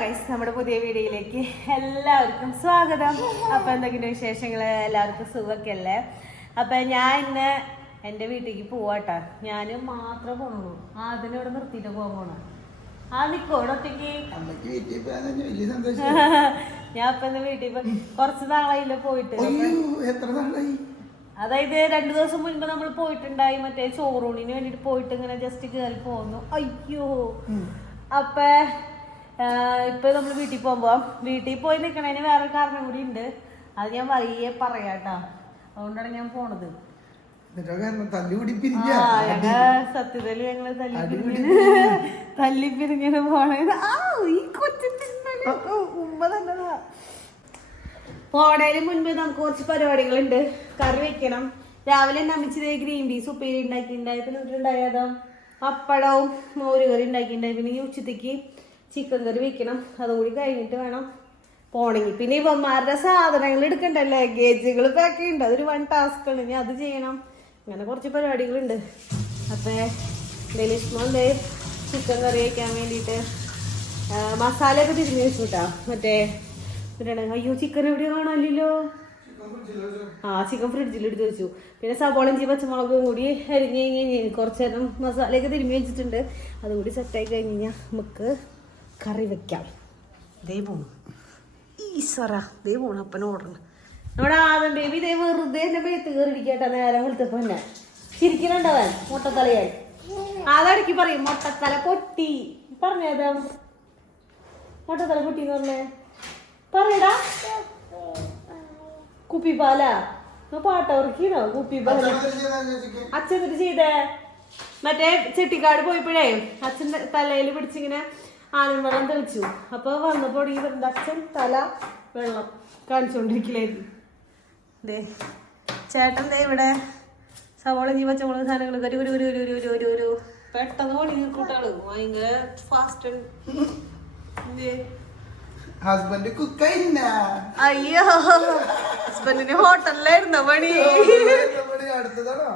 Guys നമ്മുടെ പുതിയ വീഡിയോയിലേക്ക് എല്ലാവർക്കും സ്വാഗതം. അപ്പൊ എന്തെങ്കിലും വിശേഷങ്ങൾ എല്ലാവർക്കും സുഖമൊക്കെ അല്ലേ അപ്പൊ ഞാൻ ഇന്ന് എന്റെ വീട്ടിലേക്ക് പോവാട്ടാ. ഞാനും മാത്രമേ പോണുള്ളൂ. ആദ്യം ഇവിടെ നിർത്തിയിട്ട് പോകാൻ പോണ ആ നിക്കോ ഇവിടെ ഒറ്റയ്ക്ക്? ഞാൻ അപ്പം ഇന്ന് വീട്ടിൽ കുറച്ച് നാളായില്ല പോയിട്ട്. അയ്യോ എത്ര നാളായി? അതായത് രണ്ടു ദിവസം മുൻപ് നമ്മൾ പോയിട്ടുണ്ടായി. മറ്റേ ചോറൂണിന് വേണ്ടിട്ട് പോയിട്ട് ഇങ്ങനെ ജസ്റ്റ് കയറി പോന്നു. അയ്യോ. അപ്പൊ ഇപ്പൊ നമ്മൾ വീട്ടിൽ പോകുമ്പോ വീട്ടിൽ പോയി നിൽക്കണതിന് വേറെ കാരണം കൂടി ഉണ്ട്. അത് ഞാൻ വഴിയെ പറയാട്ടോ. അതുകൊണ്ടാണ് ഞാൻ പോണത്. പിടിപ്പിരിക്ക. ഞങ്ങൾ സത്യത്തിൽ ഞങ്ങൾ തല്ലിപ്പിരിഞ്ഞ് തല്ലിപ്പിരിഞ്ഞാണ് പോണത് ആ ഈ കൊച്ചിന്റെ ഉമ്മ പോണേന് മുൻപ് നമുക്ക് കുറച്ച് പരിപാടികളുണ്ട്. കറി വെക്കണം. രാവിലെ നമിച്ചത് ഗ്രീൻ പീസ് ഉപ്പേരി ഉണ്ടാക്കിയിട്ടുണ്ടായി പിന്നെ ഉണ്ടായതോ പപ്പടവും മോര് കറി ഉണ്ടാക്കിയിട്ടുണ്ടായി പിന്നെ ഉച്ചത്തേക്ക് ചിക്കൻ കറി വെക്കണം. അതുകൂടി കഴിഞ്ഞിട്ട് വേണം പോണെങ്കിൽ. പിന്നെ ഇവന്മാരുടെ സാധനങ്ങൾ എടുക്കണ്ട ലഗേജുകൾ പാക്ക് ചെയ്യണ്ട. അതൊരു വൺ ടാസ്ക് ആണ്. ഇനി അത് ചെയ്യണം. അങ്ങനെ കുറച്ച് പരിപാടികളുണ്ട്. അപ്പേ ഡെലിഷ്മേ ചിക്കൻ കറി വയ്ക്കാൻ വേണ്ടിയിട്ട് മസാല ഒക്കെ തിരിഞ്ഞു വെച്ചു കേട്ടാ മറ്റേ അയ്യോ ചിക്കൻ എവിടെ കാണാനില്ലല്ലോ. ആ ചിക്കൻ ഫ്രിഡ്ജിൽ എടുത്ത് വെച്ചു. പിന്നെ സവോള ചീ പച്ചമുളകും കൂടി അരിഞ്ഞ് കഴിഞ്ഞ് കുറച്ച് നേരം മസാലയൊക്കെ തിരുമ്മി വെച്ചിട്ടുണ്ട്. അതുകൂടി സെറ്റായി കഴിഞ്ഞ് കഴിഞ്ഞാൽ നമുക്ക് കറി വെക്കാം. ദൈവമാണ് ദേ പോണു അപ്പന ഓടണം നമ്മുടെ ബേബി ദൈവം വെറുതെ എന്റെ മേത്ത് കയറിയിരിക്കട്ടെ നേരം വെളുത്തപ്പോ തന്നെ ചിരിക്കണുണ്ടവൻ മുട്ടത്തലയായി. അതടക്കി പറയും മുട്ടത്തല പൊട്ടി. പറഞ്ഞേതാ മുട്ടത്തല പൊട്ടി എന്ന് പറഞ്ഞേ? പറയടാ. കുപ്പിപ്പാല? പാട്ട ഉറക്കിനോ കുപ്പിപ്പാല? അച്ഛൻ എന്നിട്ട് ചെയ്തേ മറ്റേ ചെട്ടിക്കാട് പോയപ്പോഴേ അച്ഛൻ തലയിൽ പിടിച്ചിങ്ങനെ ആനൻ വെള്ളം തെളിച്ചു. അപ്പൊ വന്നപ്പോൾ ഈ അച്ഛൻ തല വെള്ളം കാണിച്ചുകൊണ്ടിരിക്കലായിരുന്നു ദേ ചേട്ടൻ ദേ ഇവിടെ സവോള ജീവ ചോള സാധനങ്ങൾ ഒരു ഒരു ഒരു ഒരു ഒരു ഒരു ഒരു പെട്ടെന്ന് പണി കൂട്ടാൾ ഭയങ്കര ഫാസ്റ്റ് ഹസ്ബൻഡ് കുക്കയില്ല അയ്യോ ഹസ്ബൻഡിന് ഹോട്ടലിലായിരുന്നോ പണി. അടുത്തതാണോ?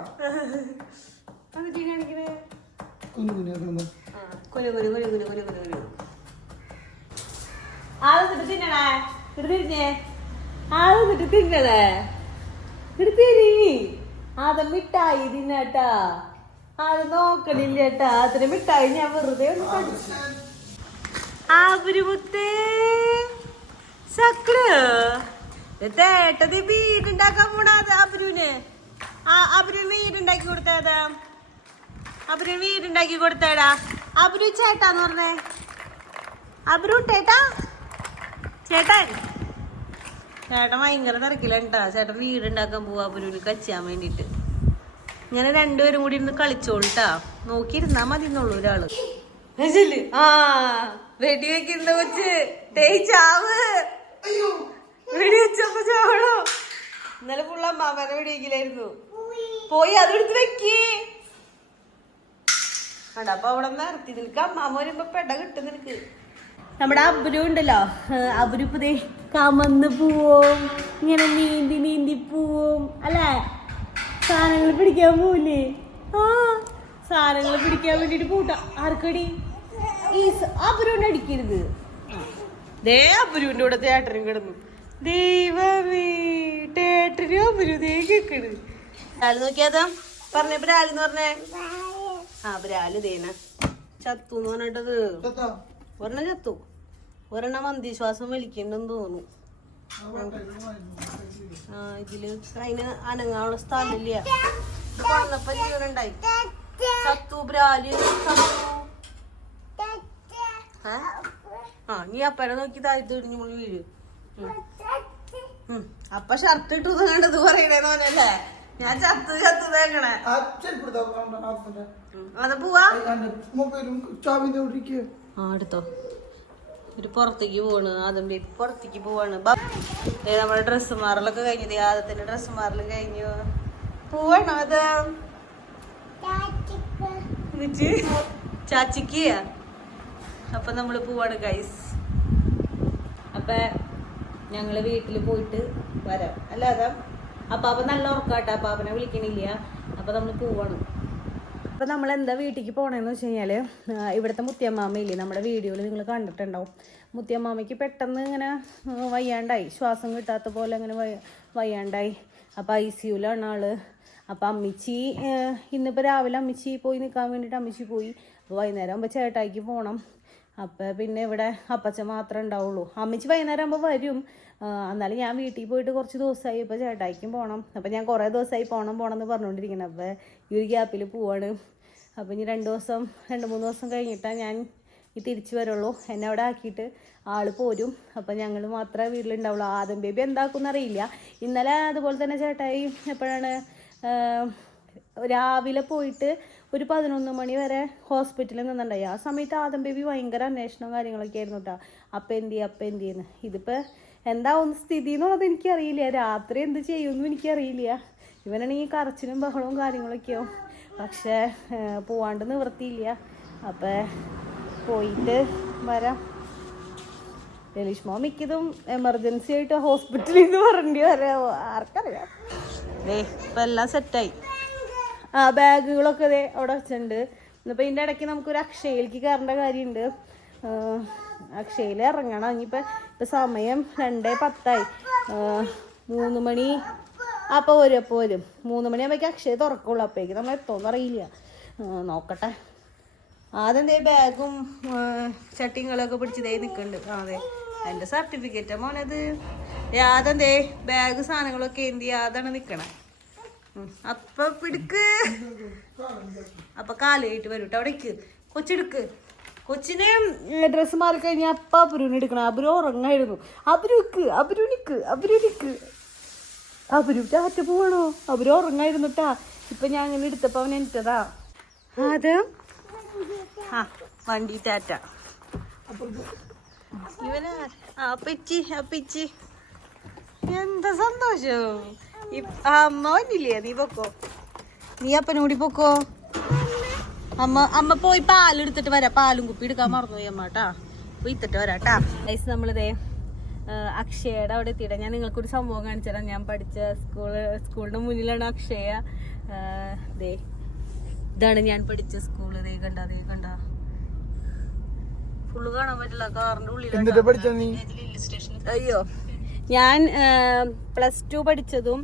എന്നിട്ട് കാണിക്കണേ? കുഞ്ഞുകുഞ്ഞു ആ, കുലു കുലു ആൾ എന്നിട്ട് തിന്നണേ? ഇട്ട് തിരിഞ്ഞേ. ആൾ എന്നിട്ട് തിന്നണേ. ഇട്ട് തിരി. അത് മിഠായി തിന്നട്ടാ അത് നോക്കണില്ലേട്ടാ അതിന് മിഠായി ഞാൻ വെറുതെ ഒന്ന് വീടുണ്ടാക്കാൻ വീടുണ്ടാക്കി വീടുണ്ടാക്കി കൊടുത്തേടാ. ചേട്ടാന്ന് പറഞ്ഞേ. അബുരു ചേട്ടാ? ചേട്ടൻ. ചേട്ടൻ ഭയങ്കര തിരക്കിലുണ്ടാ ചേട്ടൻ വീടുണ്ടാക്കാൻ പോവാ. അബുരുവിന് കച്ചാൻ വേണ്ടിട്ട് ഇങ്ങനെ രണ്ടുപേരും കൂടി ഇരുന്ന് കളിച്ചോളിട്ടാ. നോക്കിയിരുന്നാ മതി എന്നുള്ളൂ ഒരാൾ? ആ വെടി വെക്കുന്ന കൊച്ച്. ടേയ് ചാവ്. വെടി വെച്ചപ്പോ ചാവണോ? ഇന്നലെ ഫുള്ള അമ്മാമനെ വെടി വെക്കില്ലായിരുന്നു പോയി അതെടുത്ത് വെക്കേ. അടാ അപ്പൊ അവിടെ നിർത്തി നിനക്ക് അമ്മാമ വരുമ്പോ പെട കിട്ടും നിനക്ക്. നമ്മുടെ അബ്രു ഉണ്ടല്ലോ അബ്രു ഇപ്പൊ ദേ കമന്ന് പോവും ഇങ്ങനെ നീന്തി നീന്തി പോവും അല്ലെ? സാധനങ്ങൾ പിടിക്കാൻ പോവില്ലേ? ആ സാധനങ്ങൾ പിടിക്കാൻ വേണ്ടിട്ട് കൂട്ടാം ആർക്കടി? ഈ അബുരുവിനെ അടിക്കരുത്. ദേ അബുരുവിന്റെ കൂടെ ചേട്ടനും കിടന്നു. ദൈവമേ ടേട്ടനും അബ്രു ദേ കേക്കണ്. നോക്കിയതാ? രാലെന്ന് പറഞ്ഞേ? ആ ബ്രാൽ തേന ചത്തു എന്ന് പറഞ്ഞിട്ടത്. ഒരെണ്ണം ചത്തു ഒരെണ്ണം മന്തിശ്വാസം വലിക്കണ്ടെന്ന് തോന്നുന്നു. ആ ഇതിൽ അതിന് അനങ്ങാനുള്ള സ്ഥലമില്ല. വന്നപ്പോ ജീവനുണ്ടായി ചത്തു ബ്രാലി? ആ നീ അപ്പനെ നോക്കി താഴ്ത്തി ഇടിഞ്ഞു മുള്ളി വീഴും. അപ്പ ഷർട്ട് ഇട്ടു കണ്ടത് പറയണേന്ന് പറഞ്ഞല്ലേ ഞാൻ ചത്ത് ചത്ത് തേക്കണേ. അത് പോവാ. ആ എടുത്തോ. ഒരു പുറത്തേക്ക് പോവാണ്. ആദ്യം പുറത്തേക്ക് പോവാണ്. നമ്മുടെ ഡ്രസ്സ് മാറലൊക്കെ കഴിഞ്ഞത് ആദ്യത്തിന്റെ ഡ്രസ്സ് മാറലും കഴിഞ്ഞു. പോവാണോ അത് ചാച്ചിക്ക്? അപ്പൊ നമ്മൾ പോവാണ് ഗൈസ് അപ്പൊ ഞങ്ങൾ വീട്ടിൽ പോയിട്ട് വരാം. അല്ലാതെ അപ്പാപ്പ നല്ല ഉറക്കാട്ടെ. അപ്പാപ്പനെ വിളിക്കണില്ല. അപ്പൊ നമ്മൾ പോവാണ്. അപ്പോൾ നമ്മൾ എന്താ വീട്ടിലേക്ക് പോകണമെന്ന് വെച്ച് കഴിഞ്ഞാൽ ഇവിടുത്തെ മുത്തിയമ്മാമയില്ലേ നമ്മുടെ വീഡിയോയിൽ നിങ്ങൾ കണ്ടിട്ടുണ്ടാവും. മുത്തിയമ്മാമയ്ക്ക് പെട്ടെന്ന് ഇങ്ങനെ വയ്യാണ്ടായി. ശ്വാസം കിട്ടാത്ത പോലെ അങ്ങനെ വയ്യ- വയ്യാണ്ടായി. അപ്പോൾ ഐ സി യുലാണ് ആൾ. അപ്പോൾ അമ്മിച്ചി ഇന്നിപ്പോൾ രാവിലെ അമ്മിച്ചി പോയി നിൽക്കാൻ വേണ്ടിയിട്ട് അമ്മിച്ചി പോയി. അപ്പോൾ വൈകുന്നേരം ആകുമ്പോൾ ചേട്ടായിക്ക് പോകണം അപ്പം പിന്നെ ഇവിടെ അപ്പച്ച മാത്രമേ ഉണ്ടാവുള്ളൂ. അമ്മച്ചി വൈകുന്നേരം ആകുമ്പോൾ വരും എന്നാലും ഞാൻ വീട്ടിൽ പോയിട്ട് കുറച്ച് ദിവസമായി. ഇപ്പോൾ ചേട്ടായിക്കും പോകണം അപ്പോൾ ഞാൻ കുറേ ദിവസമായി പോകണം പോകണം എന്ന് പറഞ്ഞുകൊണ്ടിരിക്കണം. അപ്പോൾ ഈ ഒരു ഗ്യാപ്പിൽ പോവാണ്. അപ്പോൾ ഇനി രണ്ട് ദിവസം രണ്ട് മൂന്ന് ദിവസം കഴിഞ്ഞിട്ടാണ് ഞാൻ ഈ തിരിച്ചു വരുള്ളൂ. എന്നെ അവിടെ ആക്കിയിട്ട് ആൾ പോരും. അപ്പം ഞങ്ങൾ മാത്രമേ വീട്ടിലുണ്ടാവുള്ളൂ. ആദ്യം ബേബി എന്താക്കുമെന്ന് അറിയില്ല. ഇന്നലെ അതുപോലെ തന്നെ ചേട്ടായി എപ്പോഴാണ് രാവിലെ പോയിട്ട് ഒരു പതിനൊന്ന് മണി വരെ ഹോസ്പിറ്റലിൽ നിന്നുണ്ടായി ആ സമയത്ത് ആദം ബേബി ഭയങ്കര അന്വേഷണവും കാര്യങ്ങളൊക്കെ ആയിരുന്നു കേട്ടോ അപ്പം എന്ത് ചെയ്യും? അപ്പം എന്ത് ചെയ്യുന്നു? ഇതിപ്പോൾ എന്താ എന്താവുന്ന സ്ഥിതി എന്നുള്ളത് എനിക്കറിയില്ല. രാത്രി എന്ത് ചെയ്യുമെന്നും എനിക്കറിയില്ല. ഇവനാണെങ്കിൽ കറച്ചിലും ബഹളവും കാര്യങ്ങളൊക്കെയാവും പക്ഷേ പോവാണ്ട് നിവൃത്തിയില്ല. അപ്പം പോയിട്ട് വരാം. രലീഷ്മോ മിക്കതും എമർജൻസി ആയിട്ട് ഹോസ്പിറ്റലിൽ നിന്ന് പറഞ്ഞിട്ട് വരാമോ ആർക്കറിയാം. ഇപ്പം എല്ലാം സെറ്റായി ബാഗുകളൊക്കെ ദേ അവിടെ വെച്ചിട്ടുണ്ട്. ഇന്നിപ്പോൾ ഇതിന്റെ ഇടയ്ക്ക് നമുക്കൊരു അക്ഷയയിലേക്ക് കയറേണ്ട കാര്യമുണ്ട്. അക്ഷയയിൽ ഇറങ്ങണം. ഇനിയിപ്പോൾ ഇപ്പോൾ സമയം രണ്ടേ പത്തായി. മൂന്ന് മണി. അപ്പോൾ വരും അപ്പോൾ വരും. മൂന്ന് മണിയാകുമ്പോഴേക്കും അക്ഷയ തുറക്കുള്ളൂ. അപ്പോഴേക്ക് നമ്മൾ എത്തുമെന്ന് അറിയില്ല. നോക്കട്ടെ. ആദ്യം ദേ ബാഗും ചട്ടിങ്ങളൊക്കെ പിടിച്ച് ദേ നിൽക്കുന്നുണ്ട് ആ അതെ എന്റെ സർട്ടിഫിക്കറ്റ് മോനത്. ആദ്യം ദേ ബാഗ് സാധനങ്ങളൊക്കെ എന്ത് ചെയ്യാതാണ് നിൽക്കണേ അപ്പൊ പിടിക്ക്. അപ്പൊ കാലായിട്ട് വരും കേട്ടോ അവിടേക്ക് കൊച്ചെടുക്ക്. കൊച്ചിനെ ഡ്രസ്സ് മാറി കഴിഞ്ഞാൽ അപ്പ അബുരുവിന് എടുക്കണം. അബുരു ഉറങ്ങായിരുന്നു. അപുരുക്ക് അപുരുനിക്ക് അപുരുനിക്ക് അപുരു ചാറ്റ പോവണോ അബുരു ഉറങ്ങായിരുന്നു കേട്ടാ ഇപ്പൊ ഞാൻ അങ്ങനെ എടുത്തപ്പോ അവൻ എനിക്കതാ അത്? ആ വണ്ടി ടാറ്റ. ഇവനാ അപ്പിച്ചി പിച്ചി എന്താ സന്തോഷം? വന്നില്ലേ? നീ പൊക്കോ. നീ അപ്പനോടി പൊക്കോ. അമ്മ അമ്മ പോയി പാലെടുത്തിട്ട് വരാം. പാലും കുപ്പി എടുക്കാൻ മറന്നുപോയി അമ്മ കേട്ടാ പോയി ഇത്തിട്ട് വരാട്ടാ ഗൈസ് നമ്മളിതേ അക്ഷയയുടെ അവിടെ എത്തിയിട്ട് ഞാൻ നിങ്ങൾക്കൊരു സംഭവം കാണിച്ചു തരാം ഞാൻ പഠിച്ച സ്കൂൾ സ്കൂളിന്റെ മുന്നിലാണ് അക്ഷയ. ദേ ഇതാണ് ഞാൻ പഠിച്ച സ്കൂൾ ദേ കണ്ട ദേ കണ്ട. ഫുള്ള് കാണാൻ പറ്റില്ല. കാറിന്റെ നീ? അയ്യോ. ഞാൻ പ്ലസ് ടു പഠിച്ചതും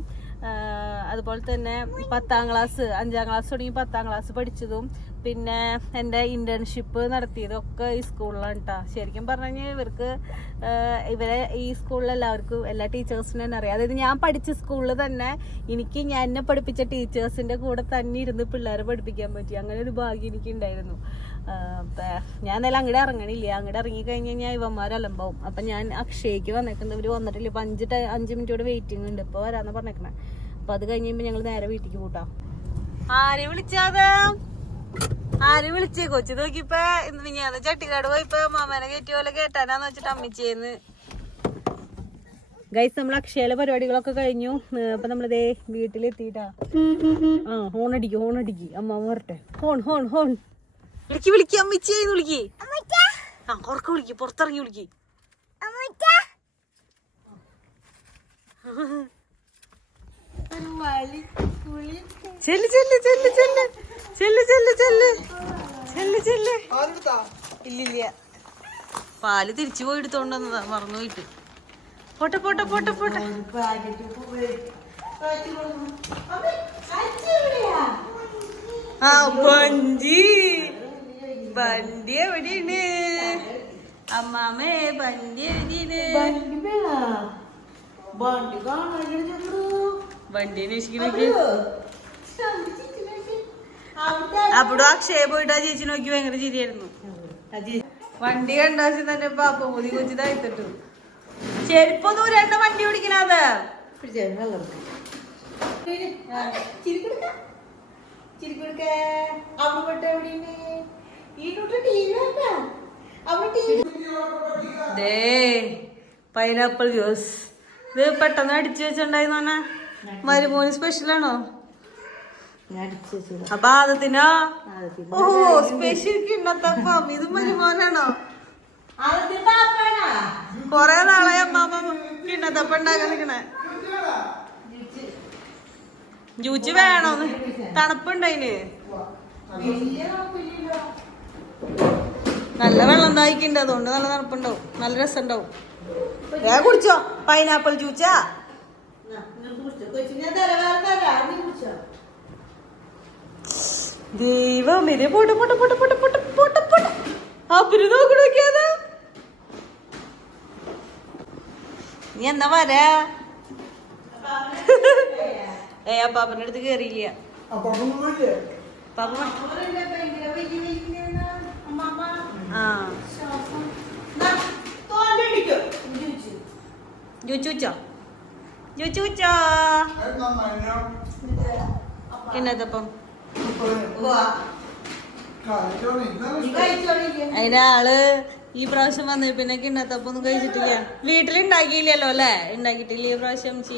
അതുപോലെ തന്നെ പത്താം ക്ലാസ് അഞ്ചാം ക്ലാസ് തുടങ്ങി പത്താം ക്ലാസ് പഠിച്ചതും പിന്നെ എന്റെ ഇന്റേൺഷിപ്പ് നടത്തിയതും ഒക്കെ ഈ സ്കൂളിലാണ് കേട്ടോ ശരിക്കും പറഞ്ഞു കഴിഞ്ഞാൽ ഇവർക്ക് ഇവരെ ഈ സ്കൂളിലെല്ലാവർക്കും എല്ലാ ടീച്ചേഴ്സിനും തന്നെ അറിയാം. അതായത് ഞാൻ പഠിച്ച സ്കൂളിൽ തന്നെ എനിക്ക് ഞാൻ എന്നെ പഠിപ്പിച്ച ടീച്ചേഴ്സിന്റെ കൂടെ തന്നെ ഇരുന്ന് പിള്ളേരെ പഠിപ്പിക്കാൻ പറ്റി. അങ്ങനെ ഒരു ഭാഗ്യം എനിക്ക് ഉണ്ടായിരുന്നു ഞാൻ എന്തായാലും അങ്ങോട്ട് ഇറങ്ങണില്ല. അങ്ങോട്ട് ഇറങ്ങി കഴിഞ്ഞ് കഴിഞ്ഞാൽ ഇവന്മാർ അലമ്പാവും. അപ്പം ഞാൻ അക്ഷയ്ക്ക് വന്നേക്കുന്നത് ഇവർ വന്നിട്ടില്ല. ഇപ്പം അഞ്ച് അഞ്ച് മിനിറ്റോട് വെയിറ്റിംഗ് ഉണ്ട്. ഇപ്പോൾ വരാന്ന് പറഞ്ഞേക്കണേ അപ്പം അത് കഴിഞ്ഞ് ഞങ്ങൾ നേരെ വീട്ടിക്ക് കൂട്ടാം ആരെ വിളിച്ചത്? ആര് വിളിച്ചേ കൊച്ചു? നോക്കിപ്പോ ഇന്ന് ചട്ടിക്കാട് പോയിപ്പോ മാമനെ കയറ്റി പോലെ കേട്ടാനാന്ന് വെച്ചിട്ട് അമ്മിച്ചേന്ന് ഗൈസ് നമ്മൾ അക്ഷയയിലെ പരിപാടികളൊക്കെ കഴിഞ്ഞു. അപ്പൊ നമ്മളിതേ വീട്ടിലെത്തിട്ടാ ആ ഹോൺ അടിക്ക് ഹോൺ അടിക്ക് അമ്മ വരട്ടെ. Horn horn horn. വിളിക്ക് വിളിക്ക് അമ്മിച്ചേന്ന് വിളിക്ക്. ആ ഉറക്ക വിളിക്ക് പുറത്തിറങ്ങി വിളിക്ക്. ചെല്ല് ചെല്ല് ചെല്ല് ചെല്ല്. ചെല്ല് ചെല്ല് ചെല്ല്. ചെല്ല് ചെല്ല്. ഇല്ലില്ല. പാൽ തിരിച്ചു പോയി എടുത്തോണ്ട് വന്നതാ മറന്നു പോയിട്ട് പോട്ടെ. പോട്ടെ പോട്ടെ പോട്ടെ ആ ബഞ്ചി ബണ്ടി എവിടെയാണ്? അമ്മാമേ ബണ്ടി എവിടെയാണ്? വണ്ടി അന്വേഷിക്കണേക്ക് അവിടെ അക്ഷയ പോയിട്ട് ആ ചേച്ചി നോക്കി ഭയങ്കര ചിരിയായിരുന്നു. വണ്ടി കണ്ടാശി തന്നെ പാപ്പ മുതി കൊച്ചു താഴ്ത്തിട്ടു ചെരുപ്പൊന്നും രണ്ട വണ്ടി ഓടിക്കണത്. ദേ പൈനാപ്പിൾ ജ്യൂസ് ഇത് പെട്ടെന്ന് അടിച്ചു വെച്ചിട്ടുണ്ടായിരുന്നു മരുമോന് സ്പെഷ്യലാണോ അപ്പൊ ആദത്തിനോ? ഓ സ്പെഷ്യൽ കിണ്ണത്തപ്പം ഇത് മരുമോനാണോ? കൊറേ നാളായി അമ്മാമ കിണ്ണത്തപ്പം ഉണ്ടാക്കാൻ നിക്കണേ. ജ്യൂച്ച് വേണോന്ന്. തണുപ്പുണ്ടതിന് നല്ല വെള്ളം തായിക്കുണ്ട് അതുകൊണ്ട് നല്ല തണുപ്പുണ്ടാവും. നല്ല രസമുണ്ടാവും. വേഗം കുടിച്ചോ. പൈനാപ്പിൾ ജ്യൂസാ ദൈവം ഇതേ പൊട്ട് പൊട്ട് പൊട്ട് പൊട്ട് പൊട്ട് പൊട്ട് പൊട്ട്. അവർ നോക്കണോക്കിയത് നീ എന്നാ വരാ? ഏ അപ്പാപ്പന്റെ അടുത്ത് കേറിയില്ല. അപ്പൊ ഞാൻ എന്നതപ്പം അതിനാൾ ഈ പ്രാവശ്യം വന്നേ പിന്നെ കിണ്ണത്തപ്പം ഒന്നും കഴിച്ചിട്ടില്ല. വീട്ടിലുണ്ടാക്കിയില്ലല്ലോ അല്ലേ? ഉണ്ടാക്കിയിട്ടില്ല ഈ പ്രാവശ്യം ചി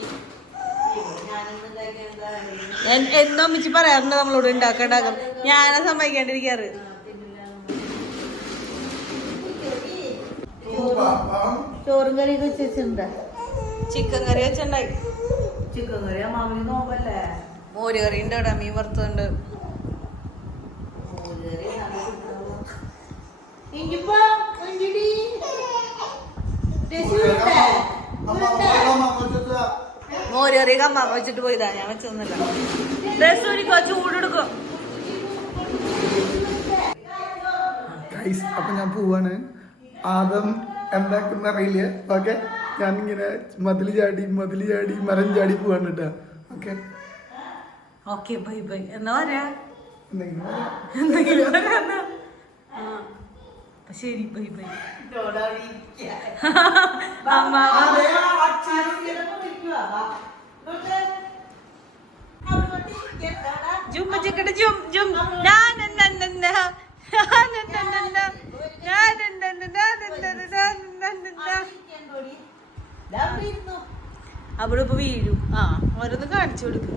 എന്നും അമ്മച്ചി പറയാറുണ്ട് നമ്മളോട് ഉണ്ടാക്കണ്ടാക്കും ഞാനാ സമ്മതിക്കാണ്ടിരിക്കാറ്. ചോറും കറിയൊക്കെ വെച്ചിട്ടുണ്ട് ചിക്കൻ കറി വെച്ചുണ്ടായി ചിക്കൻ കറി അമ്മാവിന് നോമ്പല്ലേ? മോര് കറി ഉണ്ട് ഇവിടെ മീൻ വറുത്തുണ്ട് മോര് കറി കമ്മ വെച്ചിട്ട് പോയതാ ഞാൻ വെച്ചൊന്നുമില്ല രസൂരിക്കോ ചൂടെടുക്കും അപ്പൊ ഞാൻ പോവാണ്. ആദം എന്താക്കുന്ന അറിയില്ല ഓക്കെ ഞാൻ ഇങ്ങനെ മതിൽ ചാടി മതിൽ ചാടി മരം ചാടി പോവാണ് കേട്ടോ ഓക്കെ ഓക്കെ ബൈ ബൈ എന്നാ പറയാ എന്തെങ്കിലും പറയാം. എന്തെങ്കിലും പറയാന്നാ? ആ. അപ്പൊ ശരി ബൈ ബൈ എന്താ ജും എന്താ ജും ജും ഞാനെന്നന്ന എന്താ ഞാനെന്നന്ന ഞാനെന്നന്ന അവിടെ ഇപ്പൊ വീഴും. ആ ഓരോന്ന് കാണിച്ചു കൊടുക്കും.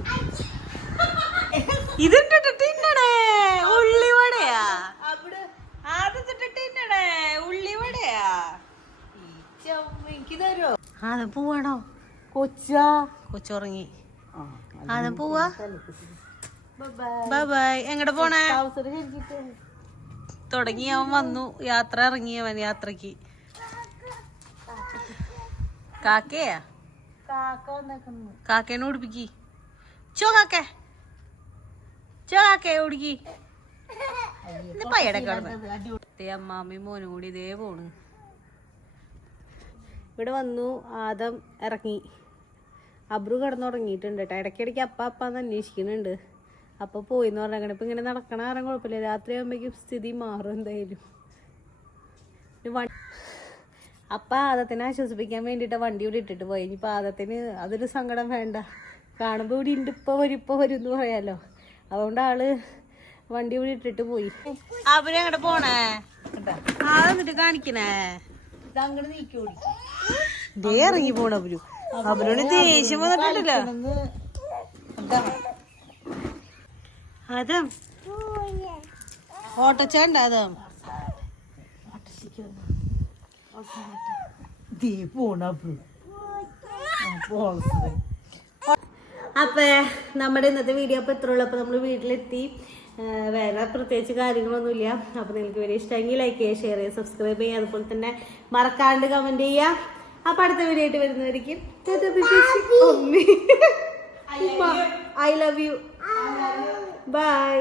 ഇതിട്ടിട്ട് തിന്നണേ ഉള്ളിവടയാ. തിന്നിട്ടേ ഉള്ളിവടയാ. എനിക്ക് തരോ അത് പോവാണോ കൊച്ചാ. കൊച്ചുറങ്ങി. അത് പോവാ. ബൈ. ബൈ എങ്ങടെ പോണേ? തുടങ്ങി അവൻ വന്നു. യാത്ര ഇറങ്ങിയവൻ യാത്രയ്ക്ക് കാക്കയാ? കാക്കേനെ ഓടിപ്പിക്കി. ചോ കാക്കേ. ചോ കാക്കേ ഓടിക്കി. പയ്യടെ കിടന്ന് അമ്മാമ്മയും മോനും കൂടി ഇതേ പോണ്. ഇവിടെ വന്നു ആദം ഇറങ്ങി. അബ്രു കിടന്നുറങ്ങിയിട്ടുണ്ട് കേട്ടോ ഇടയ്ക്കിടയ്ക്ക് അപ്പ അപ്പാന്ന് അന്വേഷിക്കുന്നുണ്ട്. അപ്പൊ പോയിന്ന് പറഞ്ഞാൽ ഇപ്പൊ ഇങ്ങനെ നടക്കണ കാരണം കുഴപ്പമില്ല. രാത്രി ആകുമ്പോഴേക്കും സ്ഥിതി മാറും എന്തായാലും. അപ്പ ആദത്തിനെ ആശ്വസിപ്പിക്കാൻ വേണ്ടിയിട്ട് വണ്ടി കൂടി ഇട്ടിട്ട് പോയി. ഇനിയിപ്പോൾ ആദത്തിന് അതൊരു സങ്കടം വേണ്ട. കാണുമ്പോൾ ഇവിടെ ഉണ്ട് ഇപ്പൊ വരും ഇപ്പൊ വരും എന്ന് പറയാലോ. അതുകൊണ്ട് ആൾ വണ്ടി കൂടി ഇട്ടിട്ട് പോയി. അവർ അങ്ങോട്ട് പോണേ? ആ എന്നിട്ട് കാണിക്കണേ. ദേ ഇറങ്ങി പോണ അവരു. അവരോട് ദേഷ്യം വന്നിട്ടില്ല അതം. ഓട്ടച്ചാണ്ട അതം? ദീ അപ്പൊ നമ്മുടെ ഇന്നത്തെ വീഡിയോ അപ്പൊ ഇത്ര ഉള്ളു. അപ്പൊ നമ്മൾ വീട്ടിലെത്തി. വേറെ പ്രത്യേകിച്ച് കാര്യങ്ങളൊന്നുമില്ല. അപ്പൊ നിങ്ങൾക്ക് വലിയ ഇഷ്ടമെങ്കിൽ ലൈക്ക് ചെയ്യുക ഷെയർ ചെയ്യുക സബ്സ്ക്രൈബ് ചെയ്യുക. അതുപോലെ തന്നെ മറക്കാണ്ട് കമന്റ് ചെയ്യുക. അപ്പൊ അടുത്ത വീഡിയോ ആയിട്ട് വരുന്നതായിരിക്കും ഐ ലവ് യു ബൈ